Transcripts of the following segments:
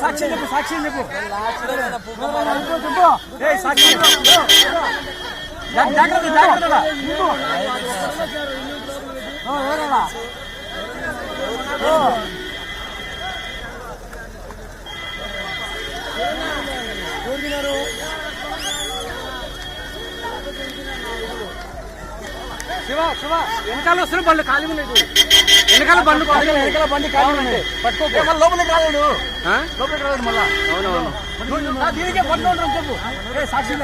సాక్షి చెప్పు సాక్షి చెప్పు సాక్షి జాగ్రత్త జాగ్రత్త శివ శివ వెనకాల వస్తున్న బండ్లు ఖాళీ ఉన్నాయి వెనకాల బండ్లు వెనకాల బండి ఖాళీ ఉన్నాయి పట్టుకో లోపలికి రాలేదు లోపలికి రాలేదు మళ్ళా అవునవును దీనికే పట్టుకుంటాం చెప్పు సాక్షి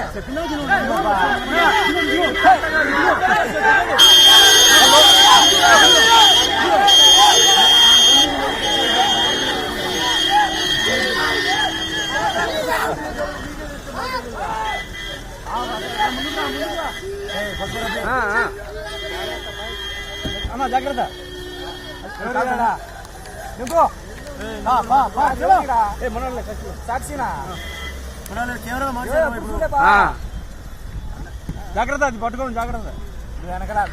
అమ్మా జాగ్రత్త సాక్షినా జాగ్రత్త అది పట్టుకోండి జాగ్రత్త వెనకరా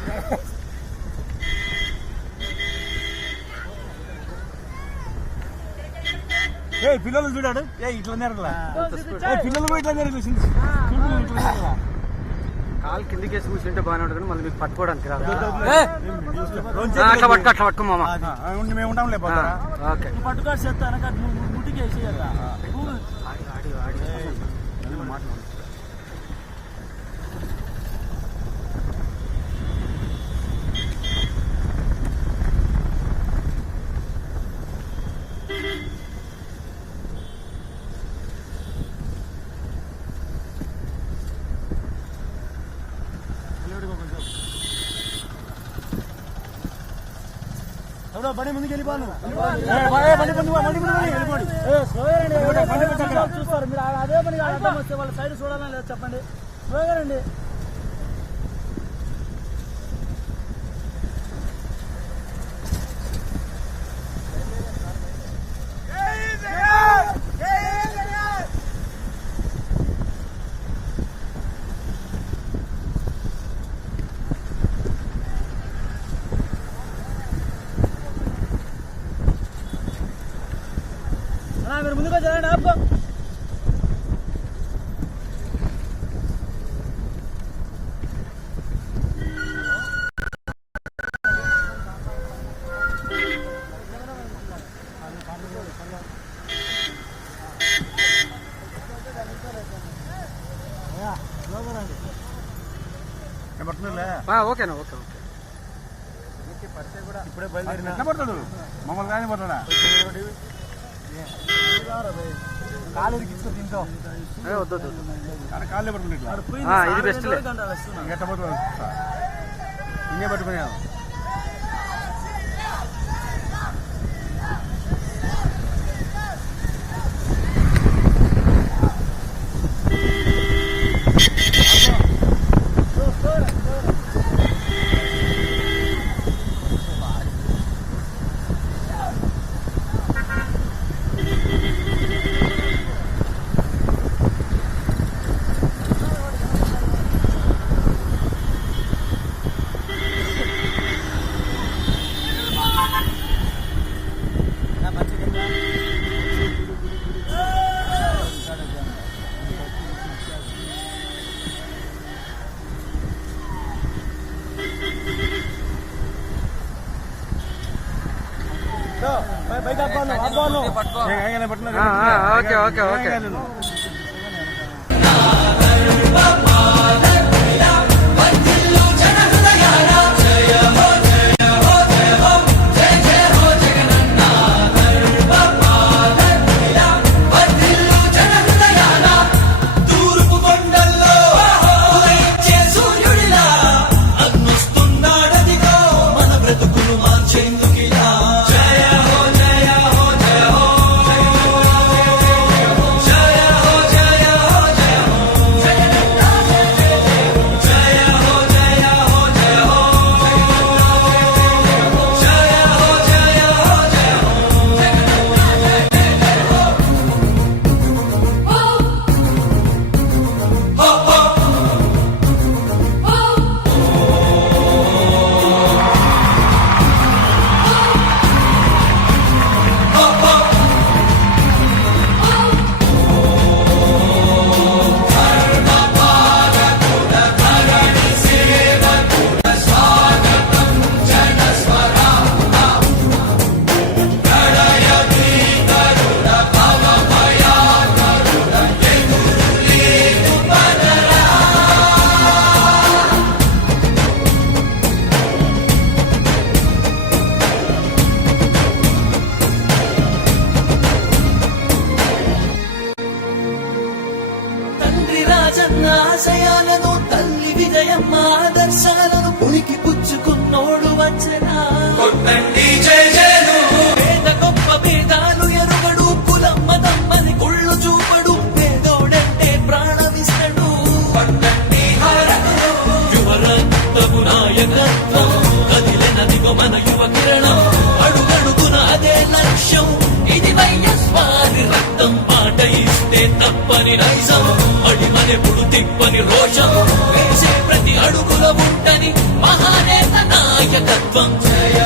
పిల్లలు చూడాడు ఇట్లా నేరగల పిల్లలు కూడా ఇట్లా నేరగలేసింది కాలు కిందికి వేసి కూర్చుంటే బాగానే ఉంటుంది మళ్ళీ మీకు పట్టుకోవడానికి అట్లా పట్టుకో అట్లా పట్టుకో మామ మేము ఉంటాం లేదు పట్టుకోవాలి చేస్తా ముట్టికి వేసి బండి ముందుకు వెళ్ళిపోను చూస్తారు మీరు అదే పని అర్థం వస్తే వాళ్ళ సైడ్ చూడాలని లేదు చెప్పండి స్లోగానండి మీరు ముందుగా చేయండి అబ్బా ఓకేనా ఓకే ఓకే ఇప్పుడే బయలుదేరిన పడతాడు మమ్మల్ని కానీ పడతాడా కాలు ఇరికించుకో దీంతో వద్దు కాళ్ళే పట్టుకుని ఇది బెస్ట్ ఎట్ట పట్టుకో ఇంకే పట్టుకునే ఓకే ఓకే ఓకే ఆశయాలను తల్లి విజయమ్మ ఆదర్శాలను పులికి పుచ్చుకున్నోడు వచ్చనా పేద గొప్ప భేదాలు ఎరుగడు కులమ్మ తమ్మని కుళ్ళు చూపడు పేదోడంటే ప్రాణమిస్తడు యువరక్తపు నాయకత్వం కదిలినదిగో మన యువ కిరణం అడుగడుగున అదే లక్ష్యం ఇది వైఎస్వారి రక్తం పాట ఇస్తే తప్పని నైజం అడిమనెప్పుడు తిప్పని రోషం వేసే ప్రతి అడుగుల ఉంటని మహానేత నాయకత్వం జయ